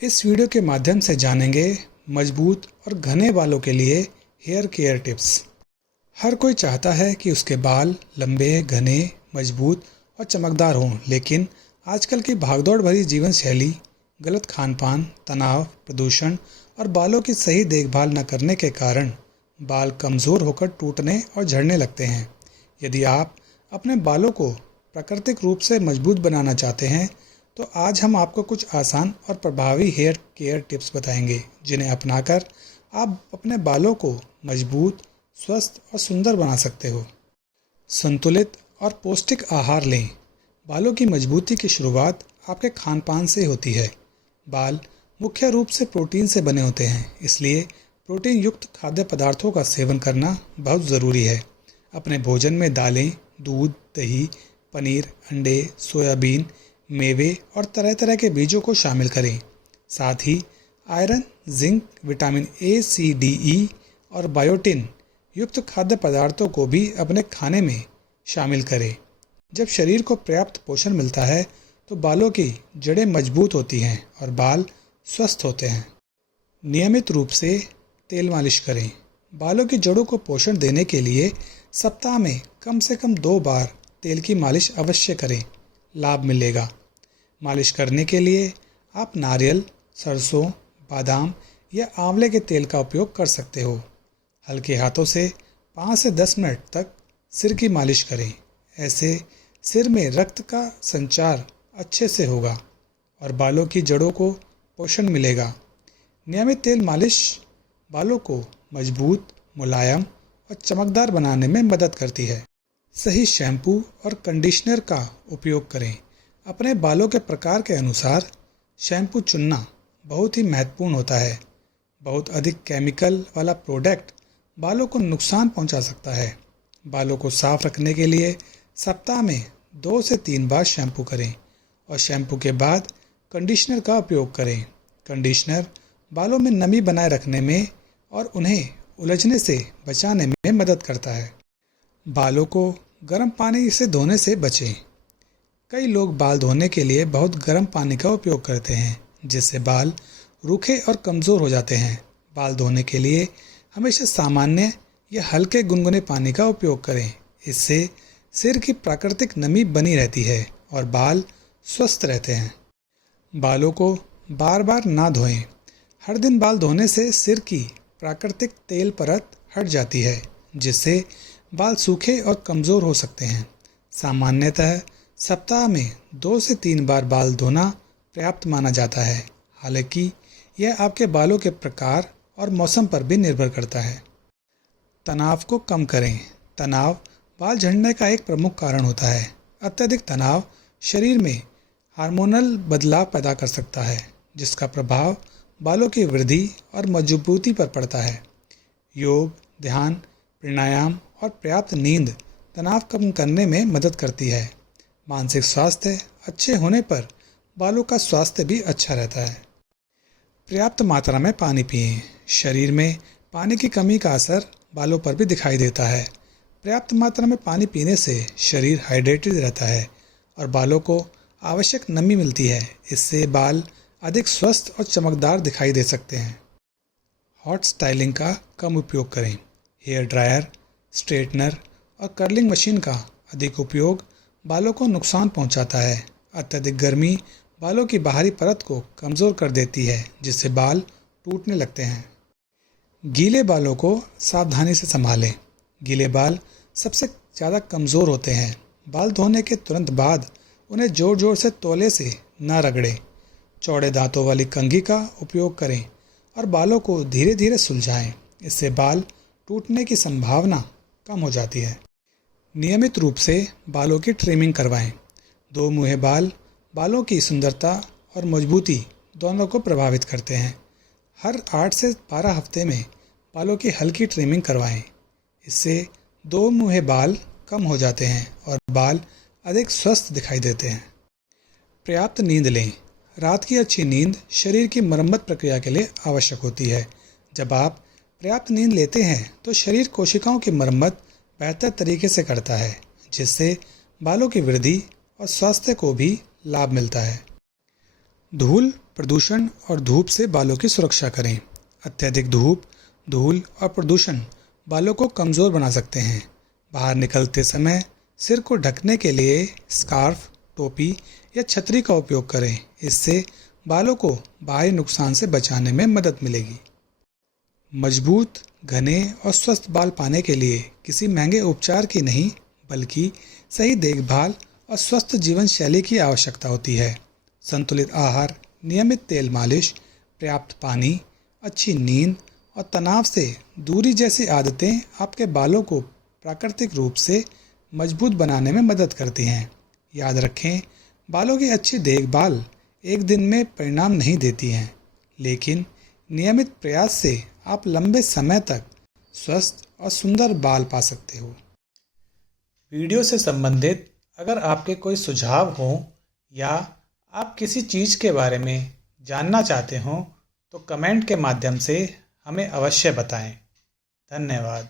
इस वीडियो के माध्यम से जानेंगे मजबूत और घने बालों के लिए हेयर केयर टिप्स। हर कोई चाहता है कि उसके बाल लंबे, घने, मजबूत और चमकदार हों, लेकिन आजकल की भागदौड़ भरी जीवन शैली, गलत खान-पान, तनाव, प्रदूषण और बालों की सही देखभाल न करने के कारण बाल कमज़ोर होकर टूटने और झड़ने लगते हैं। यदि आप अपने बालों को प्राकृतिक रूप से मजबूत बनाना चाहते हैं, तो आज हम आपको कुछ आसान और प्रभावी हेयर केयर टिप्स बताएंगे, जिन्हें अपनाकर आप अपने बालों को मजबूत, स्वस्थ और सुंदर बना सकते हो। संतुलित और पौष्टिक आहार लें। बालों की मजबूती की शुरुआत आपके खान-पान से होती है। बाल मुख्य रूप से प्रोटीन से बने होते हैं, इसलिए प्रोटीन युक्त खाद्य पदार्थों का सेवन करना बहुत ज़रूरी है। अपने भोजन में दालें, दूध, दही, पनीर, अंडे, सोयाबीन, मेवे और तरह तरह के बीजों को शामिल करें। साथ ही iron, zinc, vitamin A, C, D, E और बायोटिन युक्त खाद्य पदार्थों को भी अपने खाने में शामिल करें। जब शरीर को पर्याप्त पोषण मिलता है तो बालों की जड़ें मजबूत होती हैं और बाल स्वस्थ होते हैं। नियमित रूप से तेल मालिश करें। बालों की जड़ों को पोषण देने के लिए सप्ताह में कम से कम 2 बार तेल की मालिश अवश्य करें, लाभ मिलेगा। मालिश करने के लिए आप नारियल, सरसों, बादाम या आंवले के तेल का उपयोग कर सकते हो। हल्के हाथों से 5 से 10 मिनट तक सिर की मालिश करें। ऐसे सिर में रक्त का संचार अच्छे से होगा और बालों की जड़ों को पोषण मिलेगा। नियमित तेल मालिश बालों को मजबूत, मुलायम और चमकदार बनाने में मदद करती है। सही शैम्पू और कंडीशनर का उपयोग करें। अपने बालों के प्रकार के अनुसार शैम्पू चुनना बहुत ही महत्वपूर्ण होता है। बहुत अधिक केमिकल वाला प्रोडक्ट बालों को नुकसान पहुंचा सकता है। बालों को साफ रखने के लिए सप्ताह में 2 से 3 बार शैम्पू करें और शैम्पू के बाद कंडीशनर का उपयोग करें। कंडीशनर बालों में नमी बनाए रखने में और उन्हें उलझने से बचाने में मदद करता है। बालों को गर्म पानी से धोने से बचें। कई लोग बाल धोने के लिए बहुत गर्म पानी का उपयोग करते हैं, जिससे बाल रूखे और कमज़ोर हो जाते हैं। बाल धोने के लिए हमेशा सामान्य या हल्के गुनगुने पानी का उपयोग करें। इससे सिर की प्राकृतिक नमी बनी रहती है और बाल स्वस्थ रहते हैं। बालों को बार बार ना धोएं। हर दिन बाल धोने से सिर की प्राकृतिक तेल परत हट जाती है, जिससे बाल सूखे और कमज़ोर हो सकते हैं। सामान्यतः सप्ताह में 2 से 3 बार बाल धोना पर्याप्त माना जाता है। हालांकि यह आपके बालों के प्रकार और मौसम पर भी निर्भर करता है। तनाव को कम करें। तनाव बाल झड़ने का एक प्रमुख कारण होता है। अत्यधिक तनाव शरीर में हार्मोनल बदलाव पैदा कर सकता है, जिसका प्रभाव बालों की वृद्धि और मजबूती पर पड़ता है। योग, ध्यान, प्राणायाम और पर्याप्त नींद तनाव कम करने में मदद करती है। मानसिक स्वास्थ्य अच्छे होने पर बालों का स्वास्थ्य भी अच्छा रहता है। पर्याप्त मात्रा में पानी पिएं। शरीर में पानी की कमी का असर बालों पर भी दिखाई देता है। पर्याप्त मात्रा में पानी पीने से शरीर हाइड्रेटेड रहता है और बालों को आवश्यक नमी मिलती है। इससे बाल अधिक स्वस्थ और चमकदार दिखाई दे सकते हैं। हॉट स्टाइलिंग का कम उपयोग करें। हेयर ड्रायर, स्ट्रेटनर और कर्लिंग मशीन का अधिक उपयोग बालों को नुकसान पहुंचाता है। अत्यधिक गर्मी बालों की बाहरी परत को कमज़ोर कर देती है, जिससे बाल टूटने लगते हैं। गीले बालों को सावधानी से संभालें। गीले बाल सबसे ज़्यादा कमज़ोर होते हैं। बाल धोने के तुरंत बाद उन्हें ज़ोर ज़ोर से तौले से न रगड़ें। चौड़े दांतों वाली कंघी का उपयोग करें और बालों को धीरे धीरे सुलझाएं। इससे बाल टूटने की संभावना कम हो जाती है। नियमित रूप से बालों की ट्रिमिंग करवाएं। 2 मुँहे बाल बालों की सुंदरता और मजबूती दोनों को प्रभावित करते हैं। हर 8 से 12 हफ्ते में बालों की हल्की ट्रिमिंग करवाएं। इससे 2 मुँहे बाल कम हो जाते हैं और बाल अधिक स्वस्थ दिखाई देते हैं। पर्याप्त नींद लें। रात की अच्छी नींद शरीर की मरम्मत प्रक्रिया के लिए आवश्यक होती है। जब आप पर्याप्त नींद लेते हैं तो शरीर कोशिकाओं की मरम्मत बेहतर तरीके से करता है, जिससे बालों की वृद्धि और स्वास्थ्य को भी लाभ मिलता है। धूल प्रदूषण और धूप से बालों की सुरक्षा करें। अत्यधिक धूप, धूल और प्रदूषण बालों को कमज़ोर बना सकते हैं। बाहर निकलते समय सिर को ढकने के लिए स्कार्फ, टोपी या छतरी का उपयोग करें। इससे बालों को बाहरी नुकसान से बचाने में मदद मिलेगी। मजबूत, घने और स्वस्थ बाल पाने के लिए किसी महंगे उपचार की नहीं, बल्कि सही देखभाल और स्वस्थ जीवन शैली की आवश्यकता होती है। संतुलित आहार, नियमित तेल मालिश, पर्याप्त पानी, अच्छी नींद और तनाव से दूरी जैसी आदतें आपके बालों को प्राकृतिक रूप से मजबूत बनाने में मदद करती हैं। याद रखें, बालों की अच्छी देखभाल एक दिन में परिणाम नहीं देती हैं, लेकिन नियमित प्रयास से आप लंबे समय तक स्वस्थ और सुंदर बाल पा सकते हो। वीडियो से संबंधित अगर आपके कोई सुझाव हों या आप किसी चीज़ के बारे में जानना चाहते हों तो कमेंट के माध्यम से हमें अवश्य बताएं। धन्यवाद।